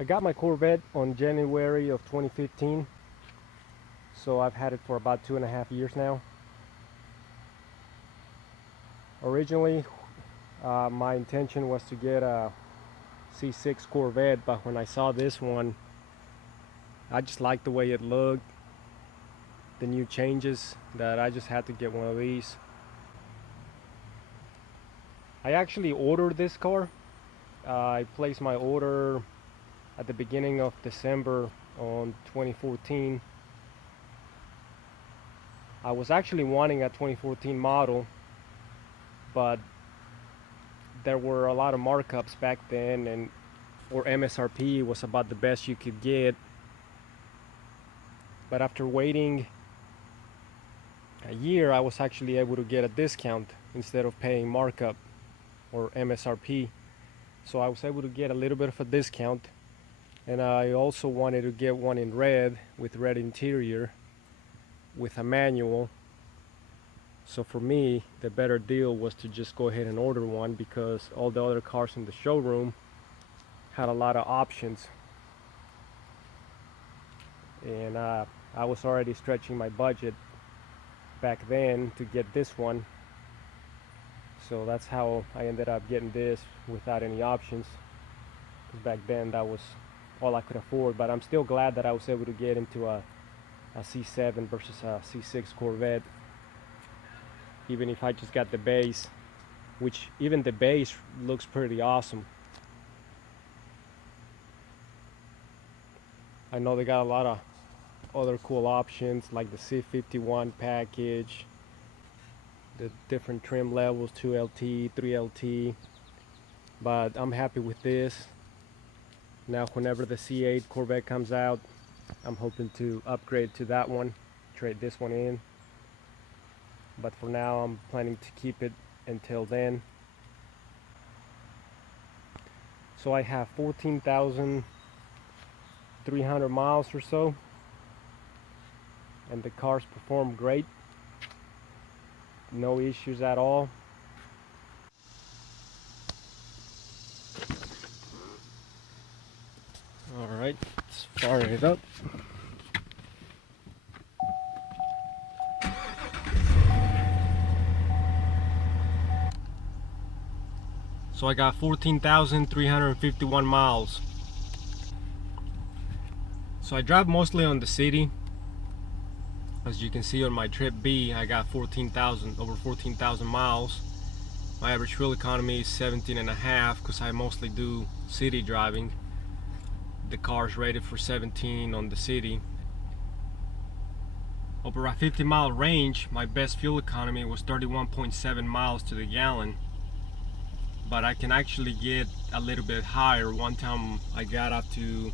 I got my Corvette on January of 2015, so I've had it for about 2.5 years now. Originally, my intention was to get a C6 Corvette, but when I saw this one, I just liked the way it looked, the new changes, that I just had to get one of these. I actually ordered this car. I placed my order at the beginning of December on 2014. I was actually wanting a 2014 model, but there were a lot of markups back then, and or MSRP was about the best you could get. But after waiting a year, I was actually able to get a discount instead of paying markup or MSRP. So I was able to get a little bit of a discount, and I also wanted to get one in red with red interior with a manual. So for me, the better deal was to just go ahead and order one, because all the other cars in the showroom had a lot of options, and I was already stretching my budget back then to get this one. So that's how I ended up getting this without any options, because back then that was all I could afford. But I'm still glad that I was able to get into a C7 versus a C6 Corvette, even if I just got the base, which even the base looks pretty awesome. I know they got a lot of other cool options like the C51 package, the different trim levels, 2LT, 3LT, but I'm happy with this. Now whenever the C8 Corvette comes out, I'm hoping to upgrade to that one, trade this one in, but for now I'm planning to keep it until then. So I have 14,300 miles or so, and the cars perform great, no issues at all. Alright, let's fire it up. So I got 14,351 miles. So I drive mostly on the city. As you can see on my trip B, I got over 14,000 miles. My average fuel economy is 17.5, because I mostly do city driving. The car's rated for 17 on the city. Over a 50-mile range, my best fuel economy was 31.7 miles to the gallon. But I can actually get a little bit higher. One time I got up to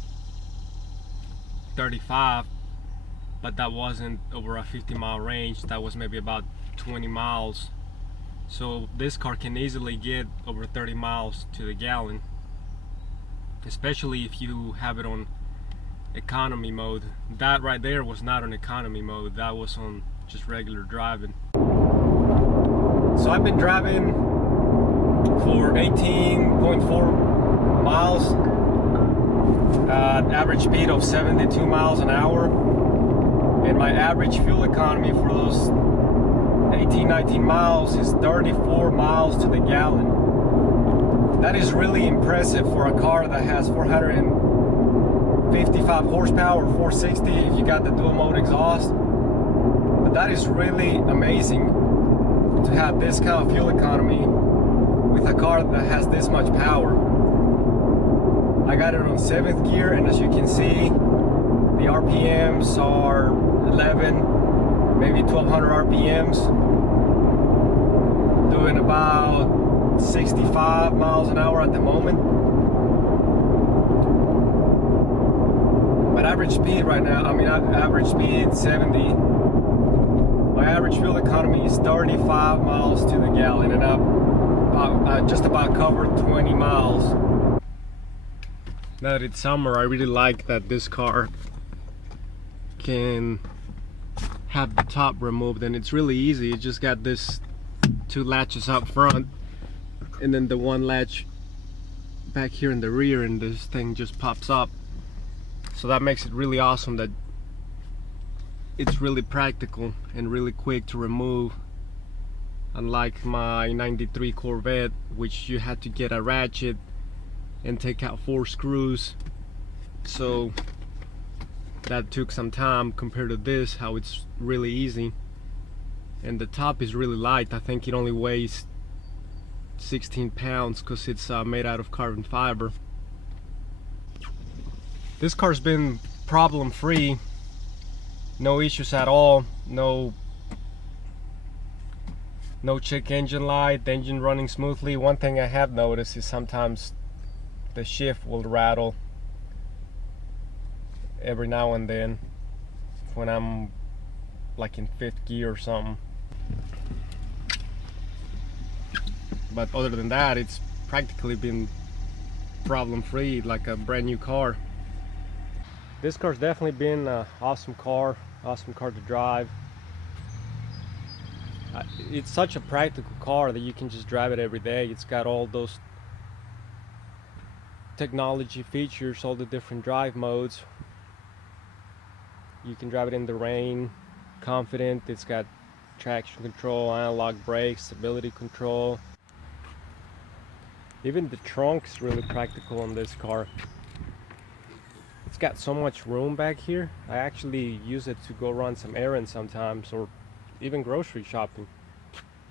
35, but that wasn't over a 50-mile range. That was maybe about 20 miles. So this car can easily get over 30 miles to the gallon, especially if you have it on economy mode. That right there was not on economy mode, that was on just regular driving. So I've been driving for 18.4 miles at average speed of 72 miles an hour, and my average fuel economy for those 19 miles is 34 miles to the gallon. That is really impressive for a car that has 455 horsepower, 460 if you got the dual mode exhaust. But that is really amazing to have this kind of fuel economy with a car that has this much power. I got it on 7th gear, and as you can see, the RPMs are 11, maybe 1200 RPMs, doing about 65 miles an hour at the moment. But average speed right now, average speed 70. My average fuel economy is 35 miles to the gallon, and I just about covered 20 miles. Now that it's summer, I really like that this car can have the top removed, and it's really easy. It just got this 2 latches up front, and then the one latch back here in the rear and this thing just pops up. So that makes it really awesome that it's really practical and really quick to remove, unlike my 93 Corvette, which you had to get a ratchet and take out 4 screws. So that took some time compared to this, how it's really easy. And the top is really light. I think it only weighs 16 pounds because it's made out of carbon fiber. This car's been problem free, no issues at all, no check engine light, the engine running smoothly. One thing I have noticed is sometimes the shift will rattle every now and then when I'm like in 5th gear or something. But other than that, it's practically been problem free, like a brand new car. This car's definitely been an awesome car to drive. It's such a practical car that you can just drive it every day. It's got all those technology features, all the different drive modes. You can drive it in the rain, confident. It's got traction control, analog brakes, stability control. Even the trunk's really practical on this car. It's got so much room back here. I actually use it to go run some errands sometimes, or even grocery shopping.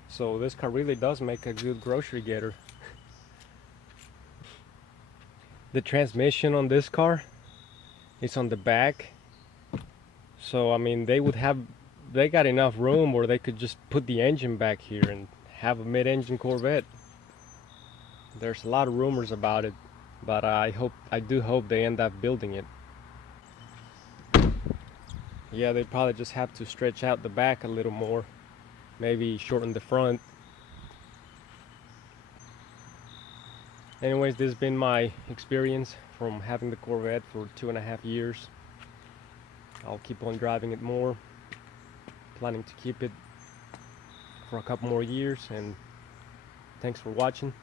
So this car really does make a good grocery getter. The transmission on this car is on the back. So I mean, they got enough room where they could just put the engine back here and have a mid-engine Corvette. There's a lot of rumors about it, but I do hope they end up building it. Yeah, they probably just have to stretch out the back a little more, maybe shorten the front. Anyways, this has been my experience from having the Corvette for 2.5 years. I'll keep on driving it more, planning to keep it for a couple more years, and thanks for watching.